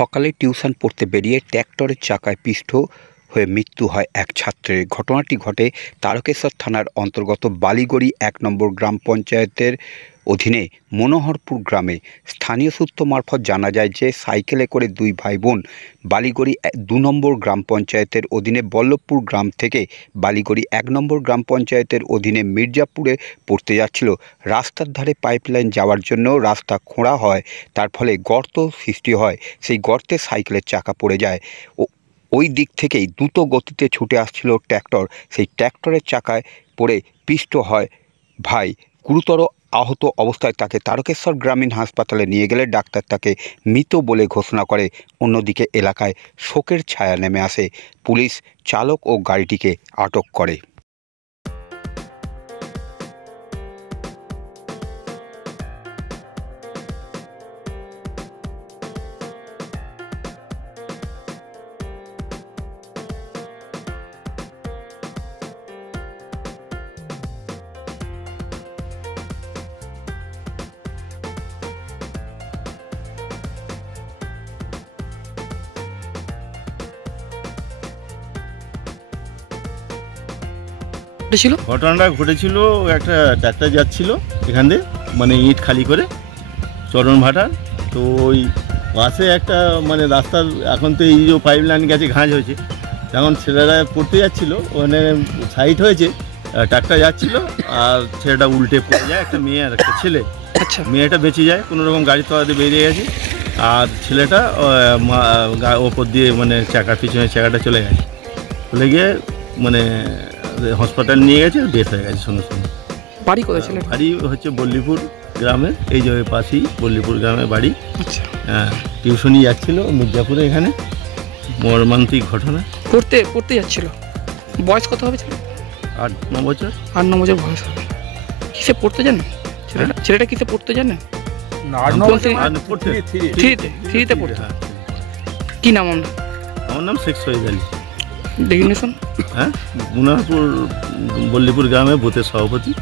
সকালে টিউশন পড়তে বেরিয়ে ট্র্যাক্টরের চাকায় পিষ্ট হয়ে মৃত্যু হয় এক ছাত্রের। ঘটনাটি ঘটে তারকেশ্বর থানার অন্তর্গত বালিগড়ি ১ নম্বর গ্রাম পঞ্চায়েতের অধীনে মনোহরপুর গ্রামে। স্থানীয় সূত্র মারফত জানা যায় যে সাইকেলে করে দুই ভাই বোন বালিগড়ি ২ নম্বর গ্রাম পঞ্চায়েতের অধীনে বল্লভপুর গ্রাম থেকে বালিগড়ি ১ নম্বর গ্রাম পঞ্চায়েতের অধীনে মির্জাপুরে পড়তে যাচ্ছিল। রাস্তার ধারে পাইপলাইন যাওয়ার জন্য রাস্তা খোঁড়া হয়, তার ফলে গর্ত সৃষ্টি হয়। সেই গর্তে সাইকেলের চাকা পড়ে যায়। ওই দিক থেকেই দ্রুত গতিতে ছুটে আসছিল ট্র্যাক্টর। সেই ট্র্যাক্টরের চাকায় পড়ে পিষ্ট হয় ভাই। গুরুতর আহত অবস্থায় তাকে তারকেশ্বর গ্রামীণ হাসপাতালে নিয়ে গেলে ডাক্তার তাকে মৃত বলে ঘোষণা করে। অন্যদিকে এলাকায় শোকের ছায়া নেমে আসে। পুলিশ চালক ও গাড়িটিকে আটক করে। ঘটনাটা ঘটেছিল, একটা ট্রাক্টর যাচ্ছিল এখান দিয়ে, মানে ইট খালি করে চরণ ভাটার। তো ওই পাশে একটা মানে রাস্তার এখন তো এই যে পাইপ লাইন গেছে, ঘাঁজ হয়েছে, যখন ছেলেরা পড়তে যাচ্ছিল ওখানে সাইড হয়েছে, ট্রাক্টর যাচ্ছিল আর ছেলেটা উল্টে পড়ে যায়। একটা মেয়ে আর একটা ছেলে। আচ্ছা, মেয়েটা বেঁচে যায়, কোনো রকম গাড়ির তলাতে বেরিয়ে গেছে, আর ছেলেটা ওপর দিয়ে মানে চাকার পিছনে চাকাটা চলে গেছে, চলে গিয়ে মানে হাসপাতাল নিয়ে গেছে, ডেথ হয়ে গেছে সঙ্গে সঙ্গে। বাড়ি কোথায় ছিল? বাড়ি হচ্ছে বল্লিপুর গ্রামের, এই যে পাশেই বল্লিপুর গ্রামের বাড়ি। আচ্ছা, হ্যাঁ, টিউশনই যাচ্ছিল মির্জাপুরে। এখানে মর্মান্তিক ঘটনা। পড়তে যাচ্ছিল। বয়স কত হবে ছিল? ৮-৯ বছর। ৮-৯ বছর বয়স হবে। কিসে পড়তে জানেন ছেলেটা কিসে পড়তে জানেন? থ্রিতে পড়তে। কি নাম আপনার? আমার নাম শেখ সৈয়দ আলী। ডেজিগনেশন? হ্যাঁ, মনোহরপুর বল্লিপুর গ্রামে বুথের সভাপতি।